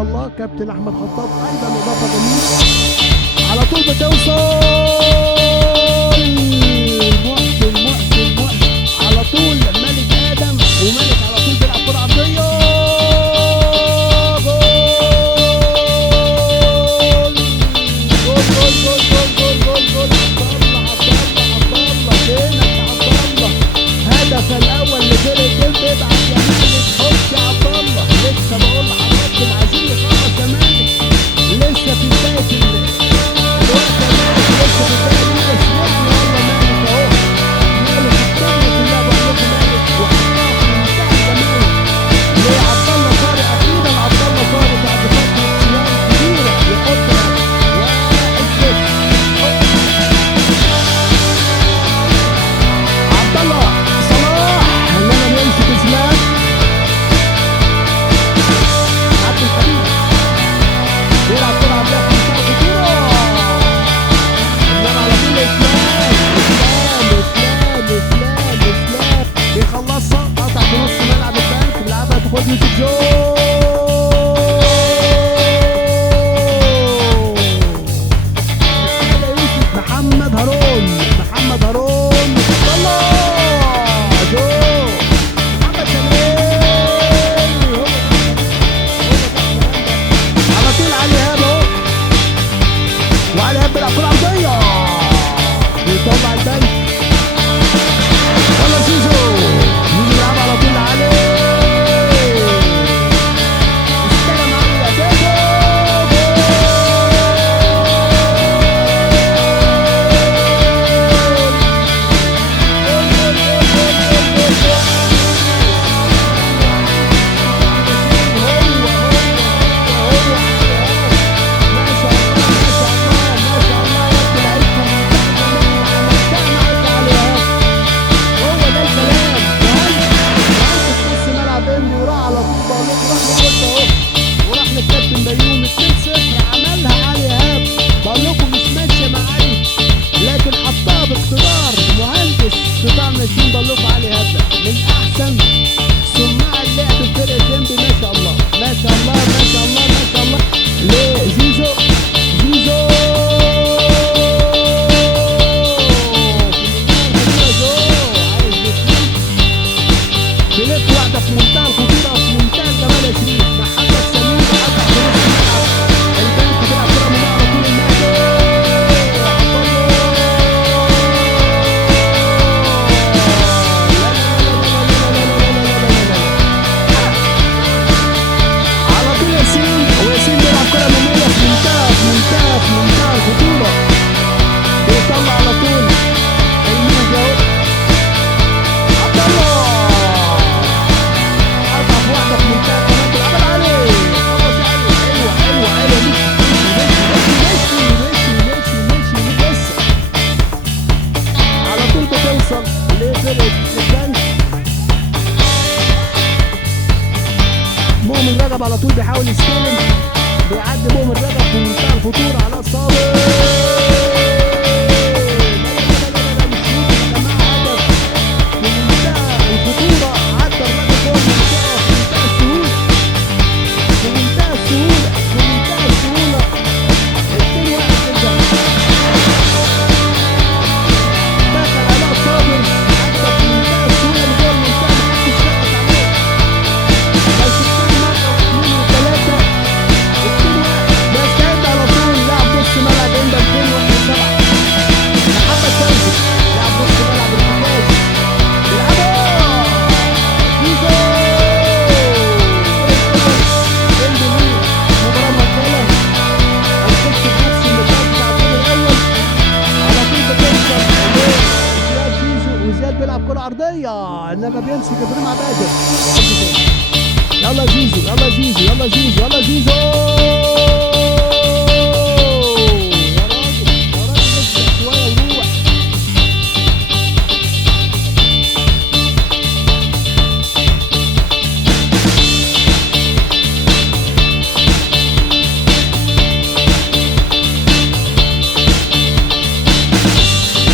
شاء الله. كابتن احمد خطاب ايضا اضافه جميله، على طول بتوصل محسن على طول. ملك ادم وملك على طول بيلعب كره عرضيه، جول. عبد الله فينك يا عبد الله؟ هدف الاول لفريق الجيم. ابعت يا مالك، خش يا عبد الله. لسه بقول لحضراتكم عايزين نخلص يا مالك، لسه في بدايه الوقت يا مالك، لسه في بدايه بس نجم. والله مالك اهو، مالك الدنيا كلها بقول لكم مالك، وحطها في منتهى الجمال لعبد الله طارق. اخيرا عبد الله طارق بعد فتره صيام كبيره يحط 1-0. عبد الله صلاح انما بيمسك اسلام عبد الحليم، بيلعب كرة عرضية في منتهى الخطورة، انما على طول اسلام بيخلصها، قطع في نص ملعب البنك، بيلعبها تاخد يوسف جو. محمد هارون عبد الله جو، محمد جميل على طول. علي ايهاب اهو، وعلي ايهاب بيلعب كرة عرضية، بيطلع البنك. يلا زيزو بيلعب على طول لعلي، استلم علي اعتاده، مؤمن رجب على طول بيحاول يستلم، بيعدي مؤمن رجب في منتهى الخطوره على الصابر. بيلعب كرة عرضية، انما بيمسك ابراهيم عباده. يلا زيزو يلا زيزو يلا زيزو يلا زيزو.